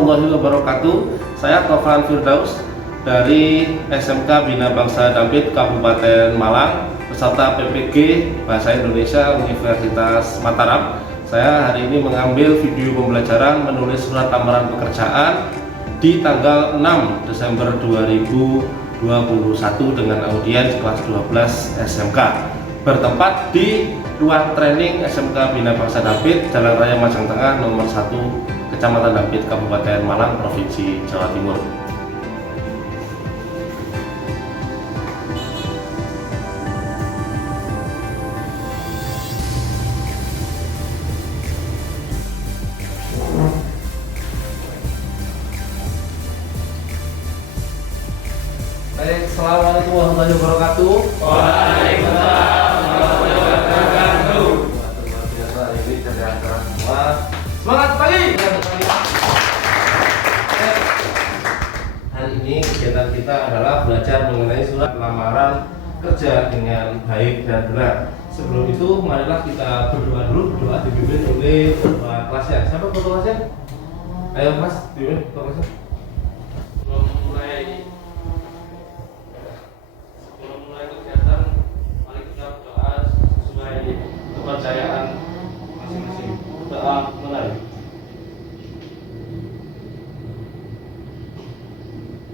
warahmatullahi wabarakatuh. Saya Taufan Firdaus dari SMK Bina Bangsa Dampit Kabupaten Malang beserta PPG Bahasa Indonesia Universitas Mataram. Saya hari ini mengambil video pembelajaran menulis surat lamaran pekerjaan di tanggal 6 Desember 2021 dengan audiens kelas 12 SMK, bertempat di ruang training SMK Bina Bangsa Dampit, Jalan Raya Majang Tengah nomor 1, Kecamatan Dampit, Kabupaten Malang, Provinsi Jawa Timur. Baik, assalamualaikum warahmatullahi wabarakatuh. Waalaikumsalam warahmatullahi wabarakatuh. Luar biasa, ini dari acara semua. Semangat pagi. Hari ini kegiatan kita adalah belajar mengenai surat lamaran kerja dengan baik dan benar. Sebelum itu, marilah kita berdoa dulu. Doa dipimpin oleh ketua kelasnya. Siapa ketua kelasnya? Ayo Mas, dipimpin ketua kelasnya. Sebelum mulai kegiatan, mari kita berdoa sesuai kepercayaan masing-masing. Doa mulai.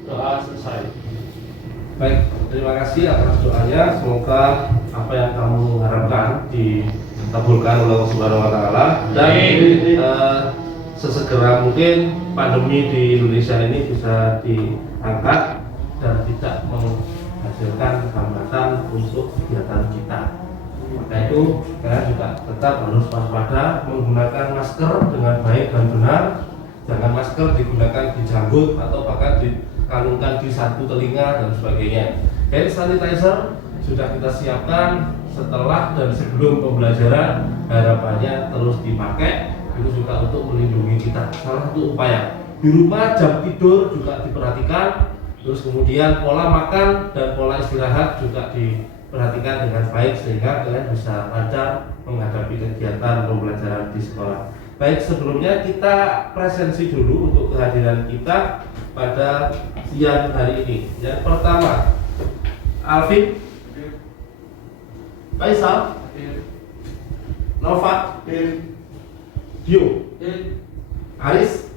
Doa selesai. Baik, terima kasih atas doanya. Semoga apa yang kamu harapkan dikabulkan oleh Allah Subhanahu wa taala dan sesegera mungkin pandemi di Indonesia ini bisa diangkat dan tidak menghasilkan hambatan untuk kegiatan kita. Maka itu kalian juga tetap harus waspada, menggunakan masker dengan baik dan benar. Jangan masker digunakan di janggut atau bahkan dikalungkan di satu telinga dan sebagainya. Hand sanitizer sudah kita siapkan setelah dan sebelum pembelajaran, harapannya terus dipakai. Itu juga untuk melindungi kita. Salah satu upaya. Di rumah jam tidur juga diperhatikan. Terus kemudian pola makan dan pola istirahat juga diperhatikan dengan baik sehingga kalian bisa lancar menghadapi kegiatan pembelajaran di sekolah. Baik, sebelumnya kita presensi dulu untuk kehadiran kita pada siang hari ini. Yang pertama, Alvin, Faisal, Nova, Dio, Aris,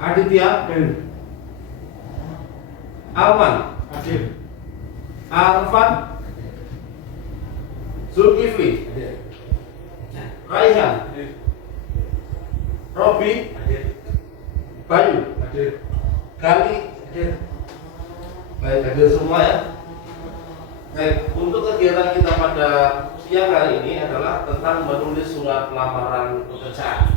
Aditya, Alman, Arfan, Zulkifli, Raihan, Robi, Bayu, Gali, baik, hadir semua ya. Baik, untuk kegiatan kita pada siang hari ini adalah tentang menulis surat lamaran pekerjaan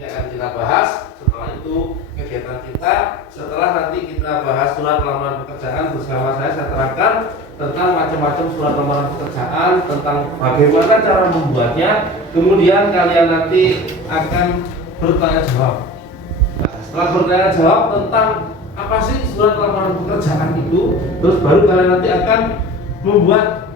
yang akan kita bahas. Setelah itu kegiatan kita, setelah nanti kita bahas surat lamaran pekerjaan bersama saya terangkan tentang macam-macam surat lamaran pekerjaan, tentang bagaimana cara membuatnya. Kemudian kalian nanti akan bertanya jawab. Nah, setelah bertanya jawab tentang apa sih surat lamaran pekerjaan itu, terus baru kalian nanti akan membuat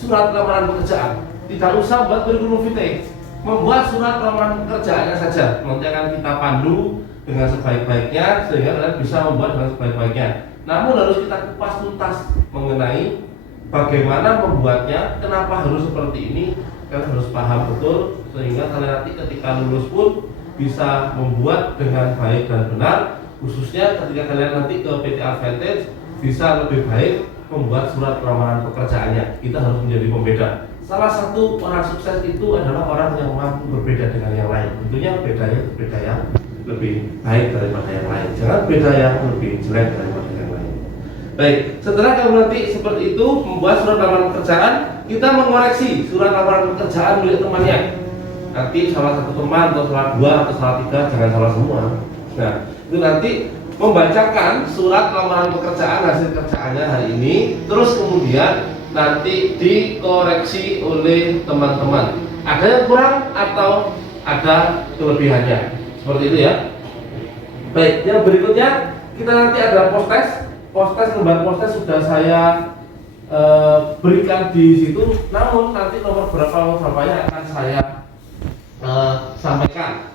surat lamaran pekerjaan. Tidak usah buat kurikulum vitae, membuat surat lamaran pekerjaannya saja. Nanti akan kita pandu dengan sebaik-baiknya sehingga kalian bisa membuat dengan sebaik-baiknya. Namun harus kita kupas tuntas mengenai bagaimana membuatnya, kenapa harus seperti ini. Kalian harus paham betul sehingga kalian nanti ketika lulus pun bisa membuat dengan baik dan benar. Khususnya ketika kalian nanti ke PT Advantage bisa lebih baik membuat surat lamaran pekerjaannya. Kita harus menjadi pembeda. Salah satu orang sukses itu adalah orang yang mampu berbeda dengan yang lain. Tentunya bedanya beda yang lebih baik daripada yang lain. Jangan beda yang lebih jelek daripada yang lain. Baik, setelah kamu nanti seperti itu membuat surat lamaran pekerjaan, kita mengoreksi surat lamaran pekerjaan milik temannya. Nanti salah satu teman atau salah dua atau salah tiga, jangan salah semua. Nah, itu nanti membacakan surat lamaran pekerjaan hasil kerjaannya hari ini, terus kemudian nanti dikoreksi oleh teman-teman. Ada yang kurang atau ada kelebihannya, seperti itu ya. Baik, yang berikutnya kita nanti ada post-test. Lembar post-test sudah saya berikan di situ, namun nanti nomor berapanya akan saya sampaikan.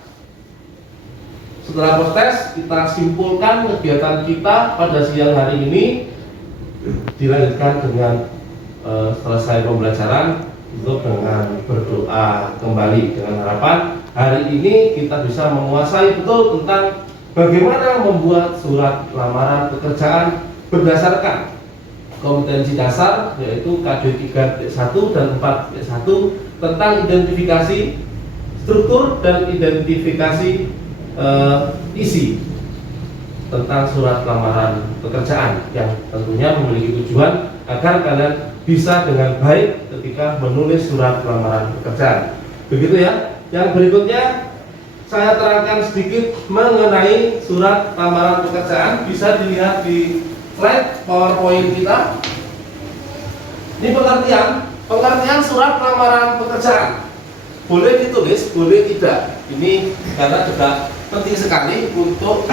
Setelah post test, kita simpulkan kegiatan kita pada siang hari ini dilanjutkan dengan selesai pembelajaran itu dengan berdoa kembali dengan harapan hari ini kita bisa menguasai betul tentang bagaimana membuat surat lamaran pekerjaan berdasarkan kompetensi dasar yaitu KD 3.1 dan 4.1 tentang identifikasi struktur dan identifikasi isi tentang surat lamaran pekerjaan yang tentunya memiliki tujuan agar kalian bisa dengan baik ketika menulis surat lamaran pekerjaan. Begitu ya. Yang berikutnya saya terangkan sedikit mengenai surat lamaran pekerjaan. Bisa dilihat di slide PowerPoint kita. Ini pengertian surat lamaran pekerjaan. Boleh ditulis, boleh tidak. Ini karena juga penting sekali untuk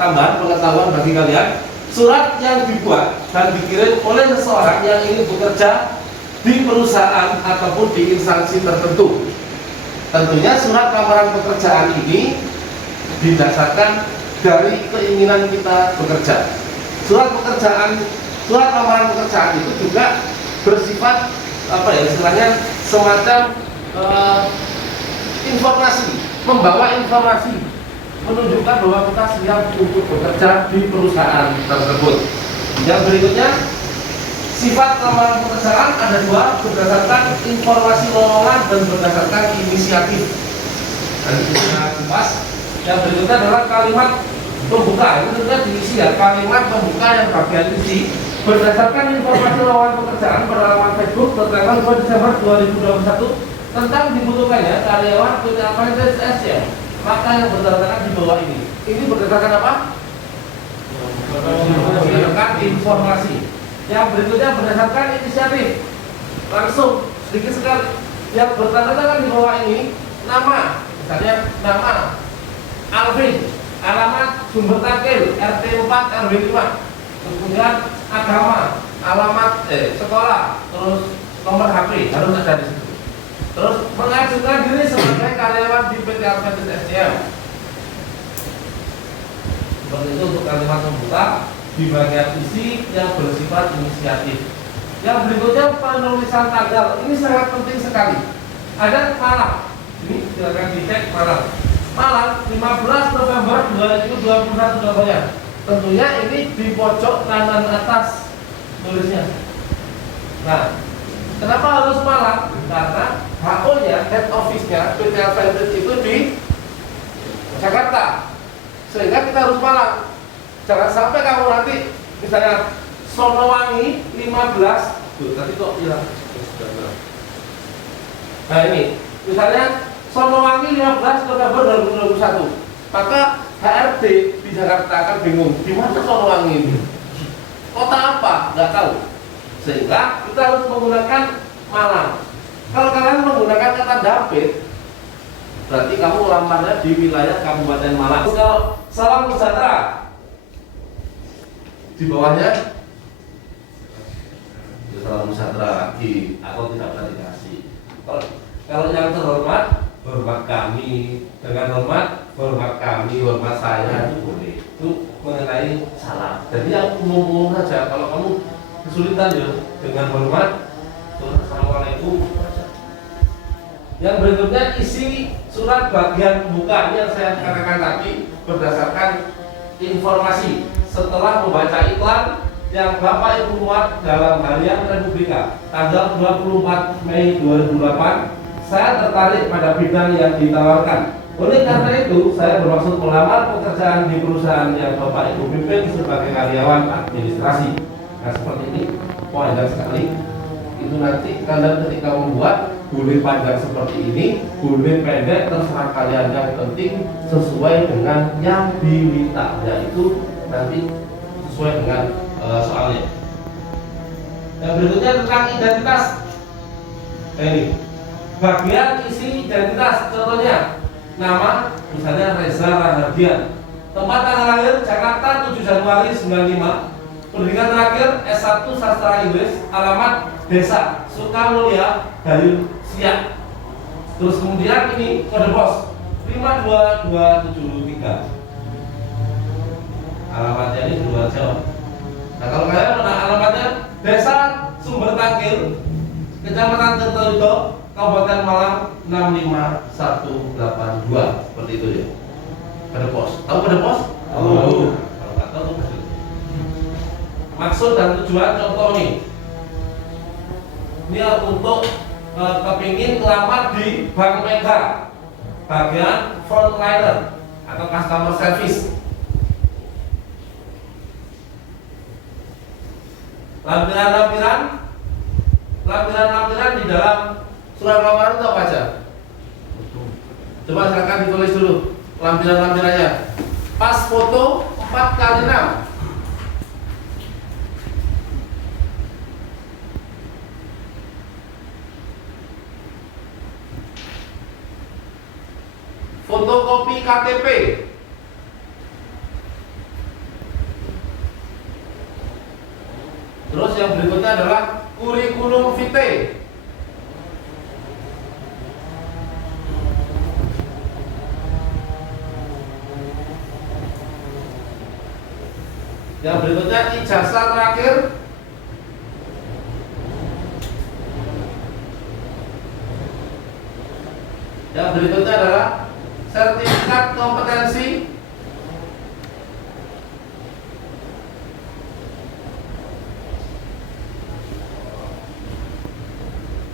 tambahan pengetahuan bagi kalian. Surat yang dibuat dan dikirim oleh seseorang yang ingin bekerja di perusahaan ataupun di instansi tertentu. Tentunya surat lamaran pekerjaan ini didasarkan dari keinginan kita bekerja. Surat lamaran pekerjaan itu juga bersifat istilahnya semacam informasi, membawa informasi, menunjukkan bahwa kita siap untuk bekerja di perusahaan tersebut. Yang berikutnya, sifat lamaran pekerjaan ada dua, berdasarkan informasi lowongan dan berdasarkan inisiatif. Nanti kita kupas. Yang berikutnya adalah kalimat pembuka. Ini tentunya diisi ya, kalimat pembuka yang bagian isi berdasarkan informasi lowongan pekerjaan beralaman Facebook bertanggal 2 Desember 2021 tentang dibutuhkannya karyawan PT Avantis SCM. Maka yang berdasarkan di bawah ini berdasarkan apa? Berdasarkan informasi. Yang berikutnya berdasarkan inisiatif. Langsung sedikit sekali. Yang bertanda-tanda di bawah ini nama, misalnya nama Alvin, alamat Sumber Takil, RT 4 RW 5. Kemudian agama, alamat sekolah, terus nomor HP harus ada di situ. Terus mengajukan diri sebagai karyawan di PT Avantis SCM. Seperti itu untuk kalimat pembuka. Di bagian isi yang bersifat inisiatif. Yang berikutnya penulisan tanggal. Ini sangat penting sekali. Ada Malang. Ini silakan dicek Malang. Malang 15 November 2021 contohnya. Tentunya ini di pojok kanan atas tulisnya. Nah, kenapa harus Malang? Karena HO-nya, head office-nya PT Avantis itu di Jakarta. Sehingga kita harus Malang. Jangan sampai kamu nanti misalnya Sonowangi 15. Tadi kok hilang. Nah ini, misalnya Sonowangi 15 November 2021. Maka HRD di Jakarta akan bingung, di mana Sonowangi ini? Kota apa? Nggak tahu. Sehingga kita harus menggunakan Malang. Kalau kalian menggunakan kata David, berarti kamu lamarnya di wilayah Kabupaten Malang. Kalau salam sejahtera, di bawahnya salam sejahtera lagi, atau tidak usah dikasih. Kalau yang terhormat, hormat kami, dengan hormat kami, hormat saya itu boleh. Itu mengenai salam. Jadi yang umum-umum saja. Kalau kamu kesulitan ya dengan hormat, assalamualaikum. Yang berikutnya isi surat bagian pembuka. Ini yang saya katakan tadi berdasarkan informasi setelah membaca iklan yang Bapak Ibu muat dalam harian Republika tanggal 24 Mei 2008. Saya tertarik pada bidang yang ditawarkan. Oleh karena itu, saya bermaksud melamar pekerjaan di perusahaan yang Bapak Ibu pimpin sebagai karyawan administrasi. Nah seperti ini, panjang sekali. Itu nanti kalian ketika membuat boleh panjang seperti ini, boleh pendek, terserah kalian. Yang penting sesuai dengan yang diminta, yaitu nanti sesuai dengan soalnya. Yang berikutnya tentang identitas. Ini bagian isi identitas, contohnya nama, misalnya Reza Rahardian, tempat tanggal lahir Jakarta 7 Januari 95, pendidikan terakhir S1 Sastra Inggris, alamat Desa Sukamulya, Gayo Siak. Terus kemudian ini kode pos 52273. Alamatnya ini di luar Jawa. Nah kalau kalian mana alamatnya Desa Sumber Tangkil, Kecamatan Tirtoyudo, Kabupaten Malang 65182, seperti itu ya. Pada pos, tahu pada pos? Tahu. Kalau nggak tahu tuh maksud dan tujuan contoh nih. Ini untuk kepingin ngelamar di Bank Mega, bagian frontliner atau customer service. Lampiran di dalam surat lamaran itu apa aja? Coba silakan ditulis dulu lampiran-lampirannya. Pas foto 4x6. Fotokopi KTP. Terus yang berikutnya adalah kurikulum vitae. Yang berikutnya ijazah terakhir. Yang berikutnya adalah sertifikat kompetensi.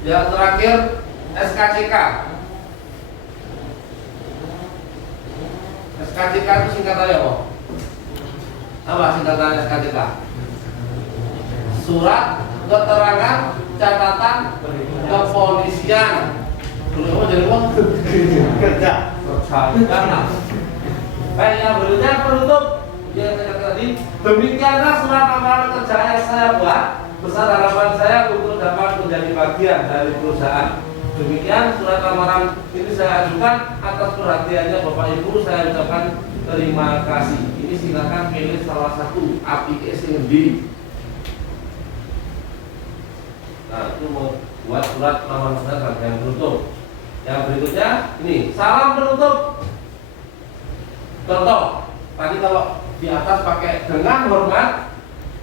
Yang terakhir SKCK. SKCK itu singkatannya apa? Apa singkatan SKCK? Surat keterangan catatan kepolisian. Dulu kamu jadi uang kerja. Karena baik yang berikutnya penutup yang saya katakan tadi. Demikianlah surat lamaran kerja yang saya buat. Besar harapan saya untuk dapat menjadi bagian dari perusahaan. Demikian surat lamaran ini saya ajukan. Atas perhatiannya Bapak Ibu saya ucapkan terima kasih. Ini silakan pilih salah satu aplikasi yang di. Nah itu mau buat surat lamaran kerja yang penutup. Yang berikutnya ini salam penutup. Contoh tadi kalau di atas pakai dengan hormat,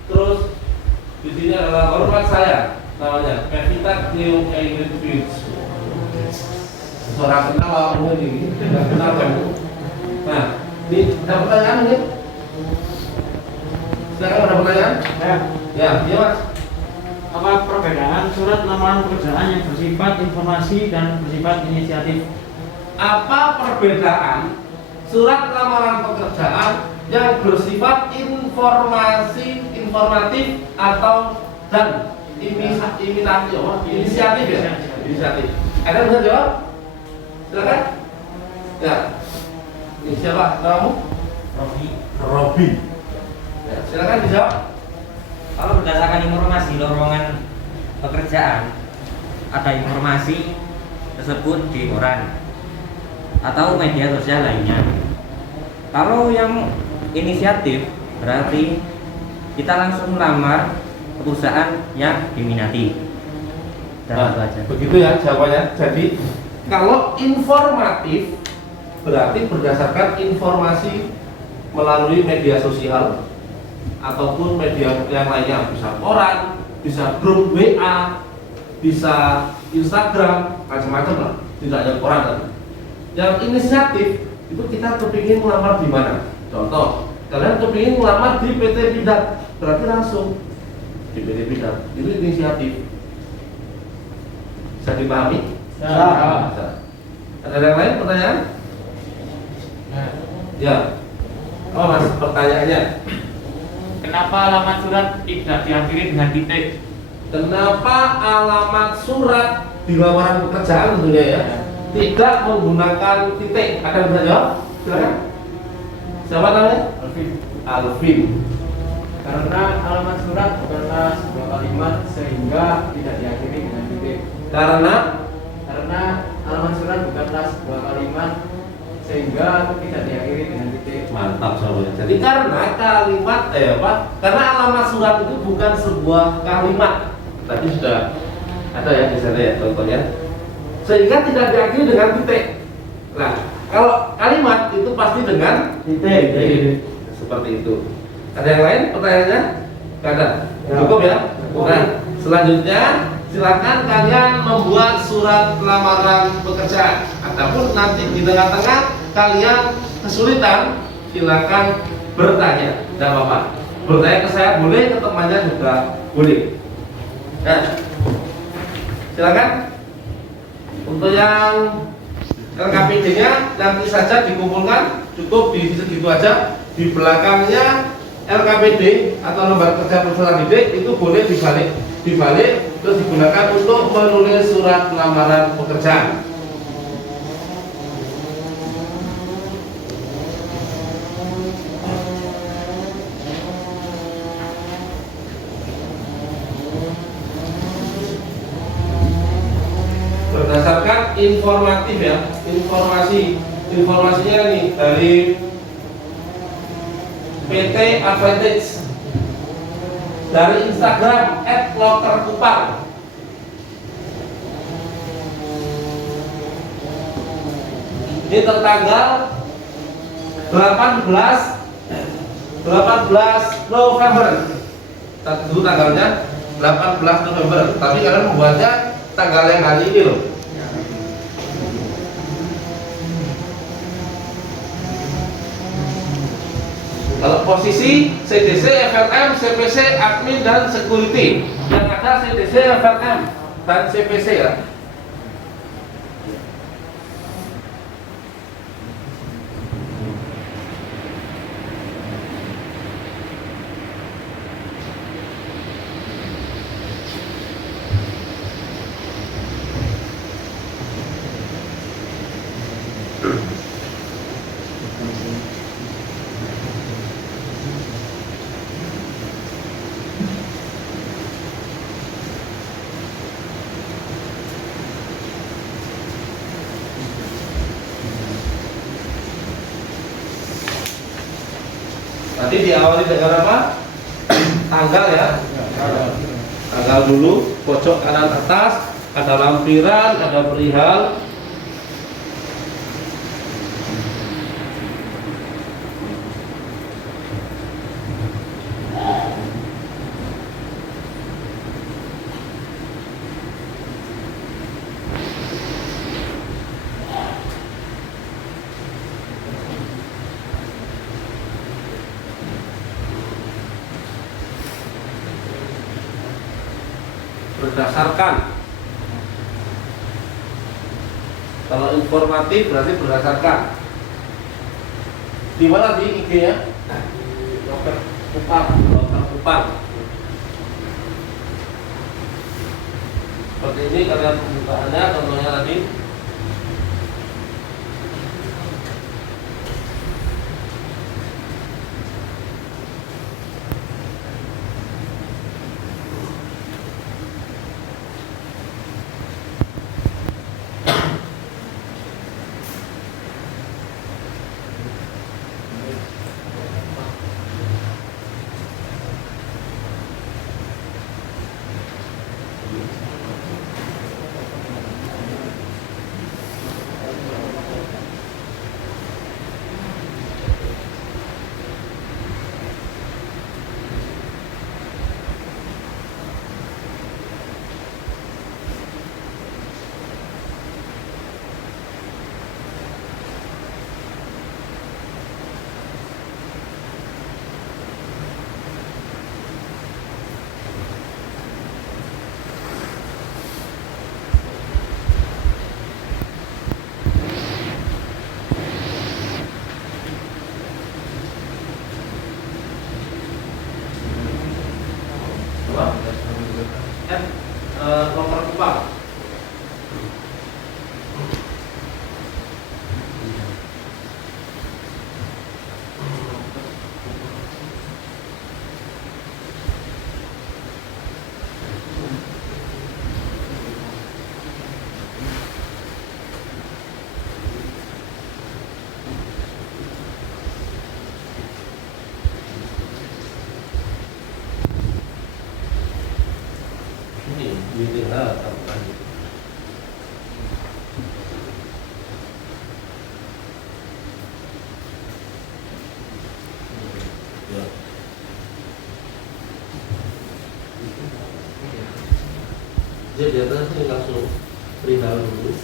terus di sini adalah hormat saya, namanya Pevita Cleo Ingrid Beach. Suara kenal awalnya ini, tidak kenal kamu. Nah, ini ada pertanyaan ini? Silakan ada pertanyaan? Ya, iya Mas. Apa perbedaan surat lamaran pekerjaan yang bersifat informasi dan bersifat inisiatif? Apa perbedaan surat lamaran pekerjaan yang bersifat informasi, informatif atau dan imitatif, inisiatif ya? Inisiatif. Ada yang bisa jawab? Silakan. Ya. Ini siapa? Kamu? Robi. Ya, silakan dijawab. Kalau berdasarkan informasi lowongan pekerjaan, ada informasi tersebut di koran atau media sosial lainnya. Kalau yang inisiatif berarti kita langsung melamar ke perusahaan yang diminati. Nah, begitu ya jawabannya. Jadi kalau informatif berarti berdasarkan informasi melalui media sosial ataupun media yang lainnya, bisa koran, bisa grup WA, bisa Instagram, macam-macam lah, tidak hanya koran tadi. Yang inisiatif itu kita kepingin melamar di mana? Contoh, kalian kepingin melamar di PT Pindad, berarti langsung di PT Pindad. Itu inisiatif. Bisa dipahami? Ya. Bisa. Ada yang lain pertanyaan? Ya. Oh mas, pertanyaannya. Kenapa alamat surat tidak diakhiri dengan titik? Kenapa alamat surat di lamaran pekerjaan tentunya ya tidak menggunakan titik? Ada yang bisa jawab? Silakan. Siapa namanya? Alvin. Karena alamat surat bukanlah sebuah kalimat sehingga tidak diakhiri dengan titik. Karena alamat surat bukanlah sebuah kalimat sehingga tidak diakhiri dengan titik. mantap soalnya. Jadi karena kalimat karena alamat surat itu bukan sebuah kalimat. Tadi sudah ada ya di sana ya contohnya. Sehingga tidak diakhiri dengan titik. Nah, Kalau kalimat itu pasti dengan titik. seperti itu. Ada yang lain pertanyaannya? Nggak ada. Ya. Cukup ya. Nah, selanjutnya silakan kalian membuat surat lamaran pekerjaan. Ataupun nanti di tengah-tengah kalian kesulitan, silakan bertanya. Tidak apa-apa. Bertanya ke saya boleh, ke temannya juga boleh. Nah, silakan. Untuk yang LKPD-nya nanti saja dikumpulkan, cukup di segitu aja. Di belakangnya LKPD atau lembar kerja peserta didik itu boleh dibalik terus digunakan untuk menulis surat lamaran pekerjaan. Berdasarkan informatif ya, informasinya nih dari PT Advantage, dari Instagram @lokerkupang. Ini tertanggal 18 November. Dulu tanggalnya 18 November, tapi kalian membuatnya tanggal yang hari ini loh. Kalau posisi CDC, FLM, CPC, admin dan security, yang ada CDC, FLM dan CPC ya. Tadi diawali dengan apa? Tanggal ya. Tanggal dulu, pojok kanan atas ada lampiran, ada perihal. Berdasarkan. Kalau informatif berarti berdasarkan. Di mana di IG-nya? Loker Kupang. Seperti ini kalian pembukaannya, contohnya tadi. Jadi di atas ini langsung perihal dulu,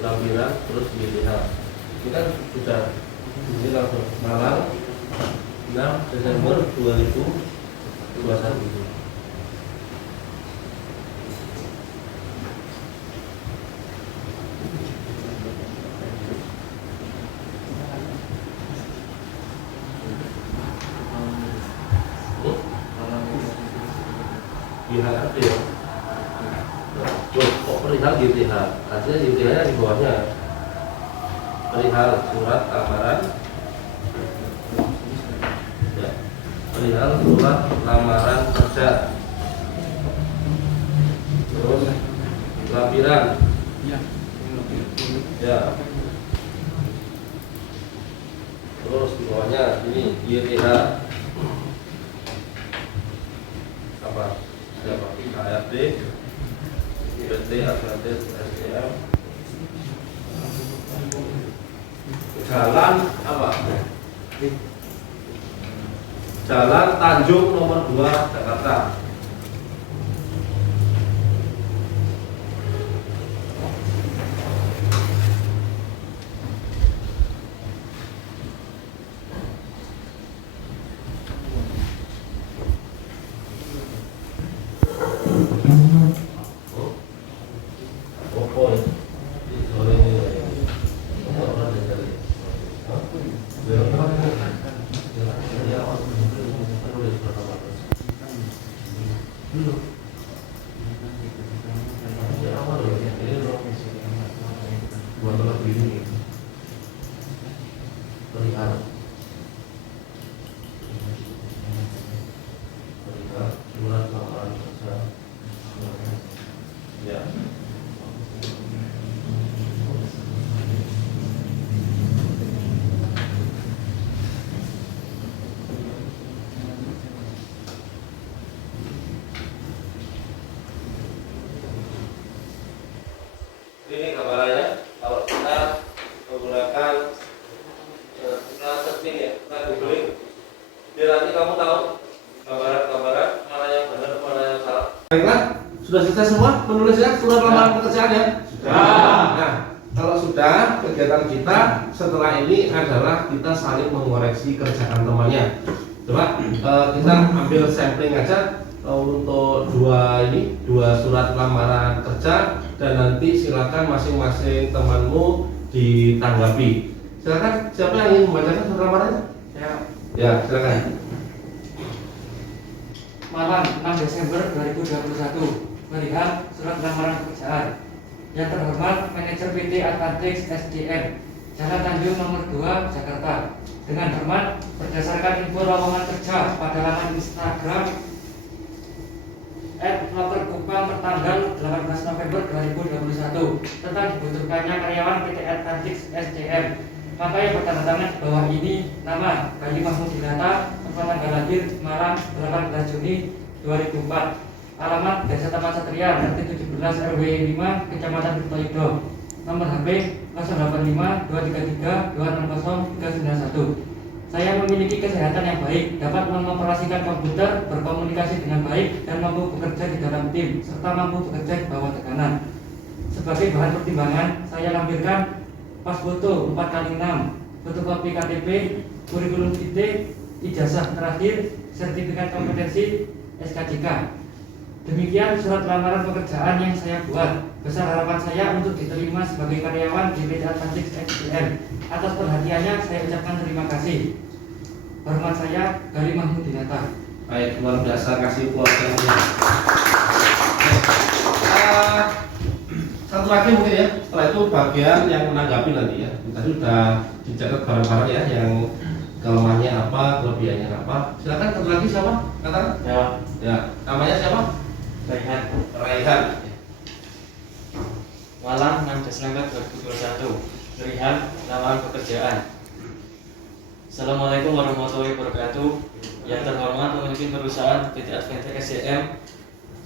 lampiran, terus YTH. Ini kan sudah ini langsung Malang 6 Desember 2021. YHRD ya. Kok perihal YTH? Artinya YTH-nya di bawahnya. Perihal surat lamaran. Ya. Perihal surat lamaran kerja. Terus lampiran. Ya. Terus di bawahnya ini YTH. Apa? Siapa? ARD, IPT, Atlantis, SDM. Jalan apa? Jalan Tanjung nomor 2 Jakarta. Ini gambarannya kalau kita menggunakan searching ya, kita googling, jadi nanti kamu tahu gambaran-gambaran mana yang benar, mana yang salah. Baiklah, sudah selesai semua menulisnya surat lamaran pekerjaan ya? Sudah. Nah, kalau sudah, kegiatan kita setelah ini adalah kita saling mengoreksi kerjaan temannya. Coba kita ambil sampling aja untuk dua surat lamaran kerja, dan nanti silakan masing-masing temanmu ditanggapi. Silakan, siapa yang ingin membacakan surat lamarannya? Ya, silakan. Malang 6 Desember 2021. Perihal surat lamaran pekerjaan. Yang terhormat Manajer PT Advantage SDM, Jalan Tanjung nomor 2 Jakarta. Dengan hormat, berdasarkan info lowongan kerja pada laman Instagram @lokerkupang pertanggal 18 November 2021 tentang dibutuhkannya karyawan PT Advantage SDM, maka yang bertanda di bawah ini nama Bayi Mahmud Dinata, tempat tanggal lahir Malang 18 Juni 2004, alamat Desa Taman Satria, RT 17 RW 5 Kecamatan Tirtoido, nomor HP 085 233 260 391. Saya memiliki kesehatan yang baik, dapat mengoperasikan komputer, berkomunikasi dengan baik, dan mampu bekerja di dalam tim, serta mampu bekerja di bawah tekanan. Sebagai bahan pertimbangan, saya lampirkan pas foto 4x6, fotokopi KTP, kurikulum vitae, ijazah terakhir, sertifikat kompetensi, SKCK. Demikian surat lamaran pekerjaan yang saya buat. Besar harapan saya untuk diterima sebagai karyawan di PT Advantage SDM. Atas perhatiannya saya ucapkan terima kasih. Hormat saya, Bayi Mahmud Dinata. Baik, luar biasa, kasih puasnya. Satu lagi mungkin ya, setelah itu bagian yang menanggapi nanti ya. Tadi sudah dicatat barang-barang ya, yang kelemahannya apa, kelebihannya apa. Silakan, satu lagi siapa? Katakan. Ya, namanya siapa? Raihan. Malang 6 Desember 2021. Perihal lamaran pekerjaan. Assalamualaikum warahmatullahi wabarakatuh. Yang terhormat memiliki perusahaan PT Advantage SDM,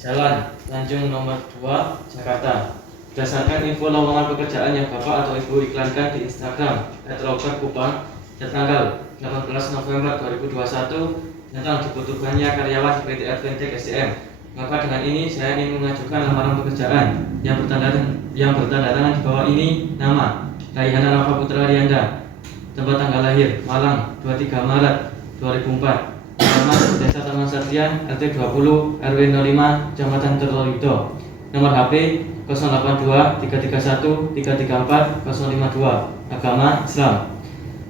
Jalan Tanjung nomor 2 Jakarta. Berdasarkan info lowongan pekerjaan yang Bapak atau Ibu iklankan di Instagram @lokerkupang tanggal 18 November 2021 tentang dibutuhkannya karyawan PT Advantage SDM, Maka dengan ini saya ingin mengajukan lamaran pekerjaan yang bertanda tangan di bawah ini. Nama Raihana Rafa Putra Arianda, tempat tanggal lahir Malang 23 Maret 2004, alamat Desa Taman Satrian, RT 20 RW 05, Kecamatan Terlolido, nomor HP 082 331 334 052, agama Islam.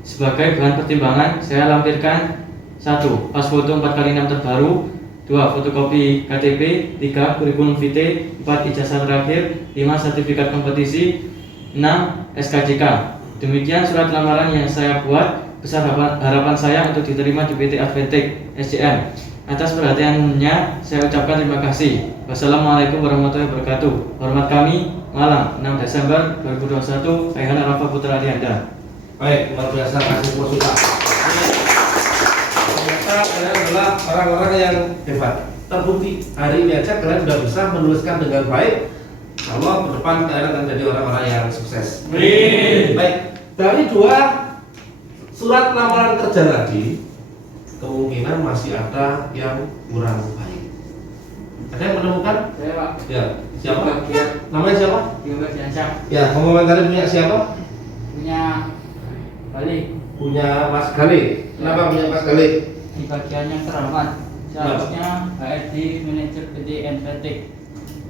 Sebagai bahan pertimbangan, saya lampirkan 1. Pas foto 4x6 terbaru, 2. Fotokopi KTP, 3. Kurikulum vitae, 4. Ijazah terakhir, 5. Sertifikat kompetisi, 6. SKCK. Demikian surat lamaran yang saya buat. Besar harapan saya untuk diterima di PT Adventek SCM. Atas perhatiannya saya ucapkan terima kasih. Wassalamualaikum warahmatullahi wabarakatuh. Hormat kami, Malang, 6 Desember 2021, Raihana Rafa Putra Arianda. Baik, luar biasa, kasih konsultan. Ternyata kalian adalah orang-orang yang hebat. Terbukti hari ini aja kalian sudah bisa menuliskan dengan baik. Kalau ke depan kalian akan jadi orang-orang yang sukses. Baik, dari 2 surat lamaran kerja tadi, kemungkinan masih ada yang kurang baik. Ada yang menemukan? Saya Pak. Ya, siapa? Bagian Namanya siapa? Diansyah Ya, mengomentari punya siapa? punya balik Punya Mas Galih. Kenapa punya Mas Galih? di bagian yang terhormat. Seharusnya HRD manajer PT Adventek.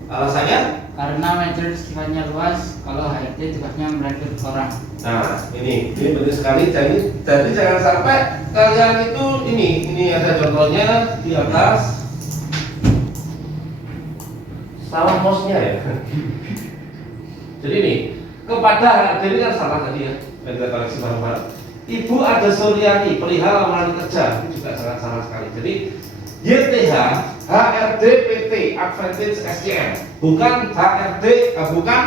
Alasannya? Karena manajer sifatnya luas, kalau HRD tugasnya merekrut orang. Nah, ini penting sekali. Jadi jangan sampai kalian itu ini ada contohnya di atas. Salah mouse-nya ya. Jadi ini kepada ini kan salah tadi ya. Kita koreksi bareng-bareng. Ibu Ada Suryani perihal lamaran kerja itu juga sangat salah sekali. Jadi YTH HRD PT Advantage SCM, bukan HRD, bukan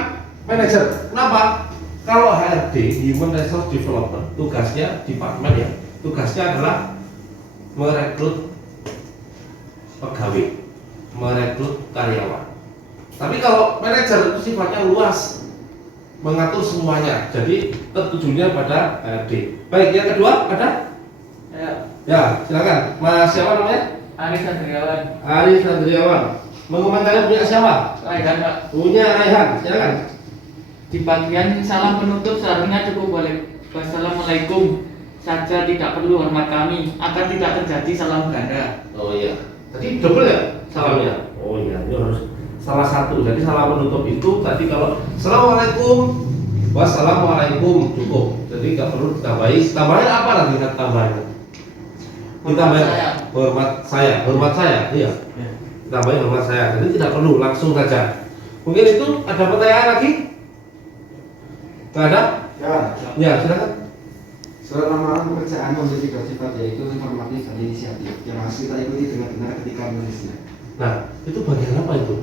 manajer. Kenapa? Kalau HRD Human Resource Development, tugasnya departemen ya, tugasnya adalah merekrut pegawai, merekrut karyawan. Tapi kalau manajer itu sifatnya luas, mengatur semuanya. Jadi tertujunya pada HRD. Baik, yang kedua ada? Ya, silakan. Mas siapa namanya? Aris Andriawan. Aris Andriawan. Mengomentari punya siapa? Raihan Pak. Punya Raihan, silakan. Di bagian salam penutup seharusnya cukup boleh wassalamualaikum saja, tidak perlu hormat kami agar tidak terjadi salam ganda. Oh iya. Tadi double ya salamnya? Oh iya, ini harus salah satu. Jadi salam penutup itu tadi kalau assalamualaikum, wassalamualaikum cukup. Jadi nggak perlu ditambahi. Tambahin apa lagi kan tambahin? Ditambahin hormat saya, iya. Tambahin hormat saya. Jadi tidak perlu, langsung saja. Mungkin itu ada pertanyaan lagi? Nggak ada? Ya, silakan. Surat lamaran pekerjaan memiliki 3 sifat, yaitu informatif dan inisiatif yang harus kita ikuti dengan benar ketika menulisnya. Nah, itu bagian apa itu?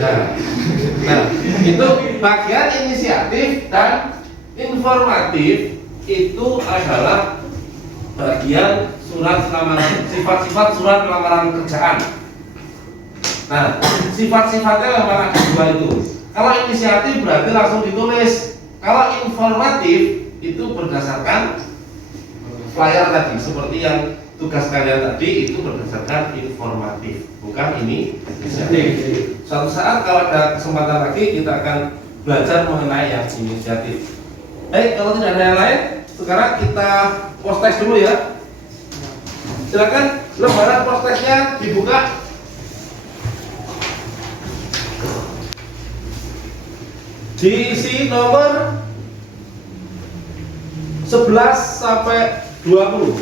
Nah, itu bagian inisiatif dan informatif itu adalah bagian surat lamaran, sifat-sifat surat lamaran kerjaan. Nah, sifat-sifatnya memang ada 2 itu. Kalau inisiatif berarti langsung ditulis. Kalau informatif itu berdasarkan flyer tadi, seperti yang tugas kalian tadi itu berdasarkan informatif, bukan ini inisiatif. Suatu saat kalau ada kesempatan lagi kita akan belajar mengenai yang inisiatif. Baik, kalau tidak ada yang lain, sekarang kita post test dulu ya. Silakan lembaran post testnya dibuka. Diisi nomor 11 sampai 20.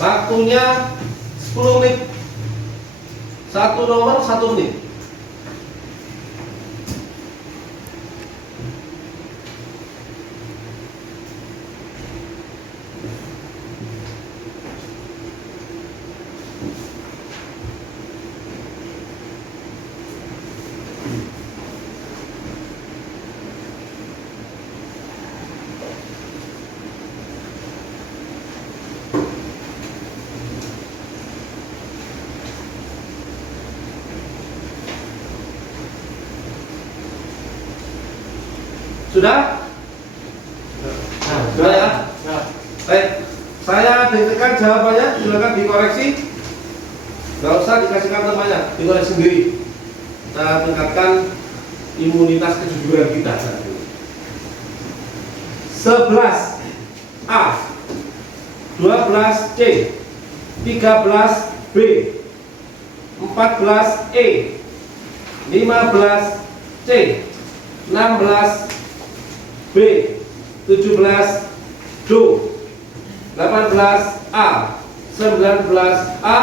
Waktunya 10 menit. Satu nomor 1 menit. Sudah? Nah, sudah ya? Baik. Saya dikasihkan jawabannya, silakan dikoreksi. Gak usah dikasihkan temannya, dikoreksi sendiri. Kita tingkatkan imunitas kejujuran kita. 11A, 12C, 13B, 14E, 15C, 16B, 17D, 18A, 19A,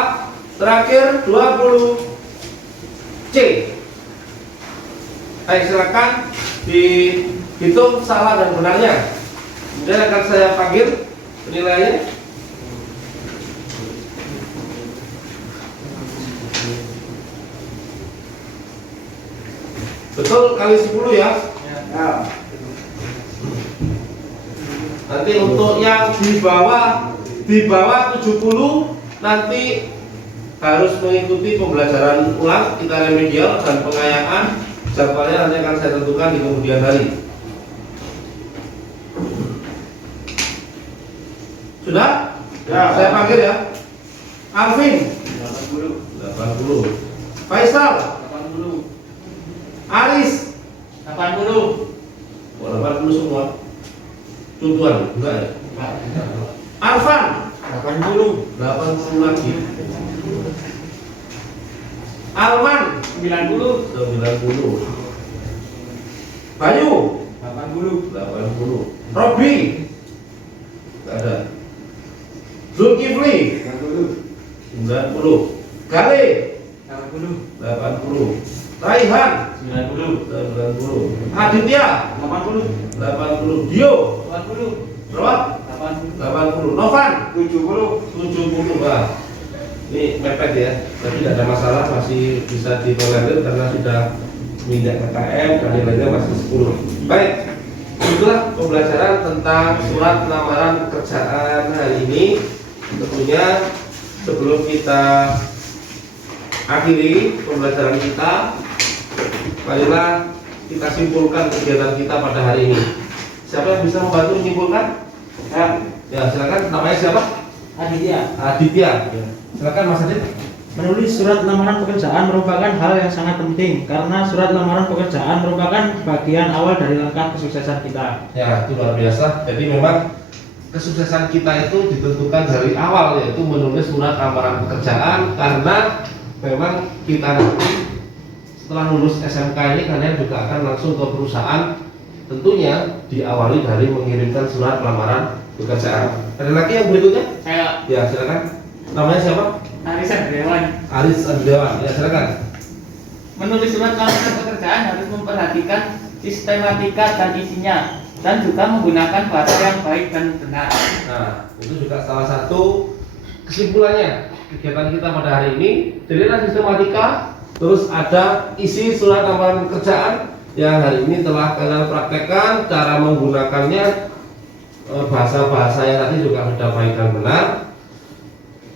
terakhir 20C. Baik, silakan dihitung salah dan benarnya. Kemudian akan saya panggil penilaiannya. Betul kali 10 ya? Ya. Nanti untuk yang di bawah 70 nanti harus mengikuti pembelajaran ulang kita remedial dan pengayaan. Jadwalnya nanti akan saya tentukan di kemudian hari. Sudah? Ya. Saya panggil ya. Alvin 80. Faisal 80. Aris 80. Oh, 80 semua. Contohan enggak ya? Arfan 80 lagi. Alman 90. Bayu 80. Robi enggak ada. Zulkifli 90. Gale 80. Raihan 90. Aditya 80. Dio 80. Berapa? 80. Novan 70. Wah, ini mepet ya, tapi tidak ada masalah, masih bisa ditolerir karena sudah pindah KKM dan nilainya masih 10. Baik, itulah pembelajaran tentang surat lamaran pekerjaan hari ini. Tentunya sebelum kita akhiri pembelajaran kita, marilah kita simpulkan kegiatan kita pada hari ini. Siapa yang bisa membantu menyimpulkan? Ya, silakan. Namanya siapa? Aditya. Ya. Silakan Mas Adit. Menulis surat lamaran pekerjaan merupakan hal yang sangat penting karena surat lamaran pekerjaan merupakan bagian awal dari langkah kesuksesan kita. Ya, itu luar biasa. Jadi memang kesuksesan kita itu ditentukan dari awal, yaitu menulis surat lamaran pekerjaan, karena memang kita nanti setelah lulus SMK ini kalian juga akan langsung ke perusahaan, tentunya diawali dari mengirimkan surat lamaran pekerjaan. Ada lagi yang berikutnya? Saya Ya, silakan. Namanya siapa? Aris Andrewan. Aris Andrewan. Ya, silakan. Menulis surat lamaran pekerjaan harus memperhatikan sistematika dan isinya, dan juga menggunakan bahasa yang baik dan benar. Nah, itu juga salah satu kesimpulannya kegiatan kita pada hari ini. Jadi ada sistematika, terus ada isi surat lamaran pekerjaan yang hari ini telah kalian praktekkan. Cara menggunakannya, bahasa-bahasa yang tadi juga sudah baik dan benar.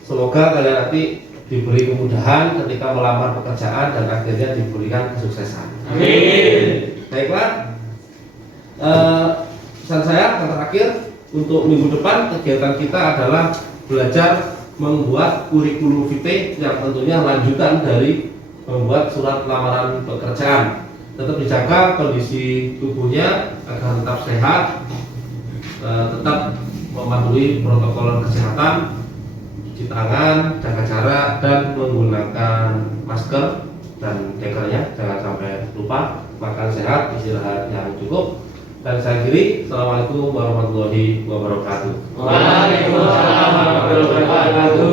Semoga kalian nanti diberi kemudahan ketika melamar pekerjaan dan akhirnya diberikan kesuksesan. Amin. Baiklah, pesan saya yang terakhir untuk minggu depan kegiatan kita adalah belajar membuat kurikulum vitae yang tentunya lanjutan dari membuat surat lamaran pekerjaan. Tetap dijaga kondisi tubuhnya agar tetap sehat, tetap mematuhi protokol kesehatan, cuci tangan, jaga jarak, dan menggunakan masker dan dekernya, jangan sampai lupa. Makan sehat, istirahat yang cukup. Dan saya akhiri, assalamualaikum warahmatullahi wabarakatuh. Waalaikumsalam warahmatullahi wabarakatuh.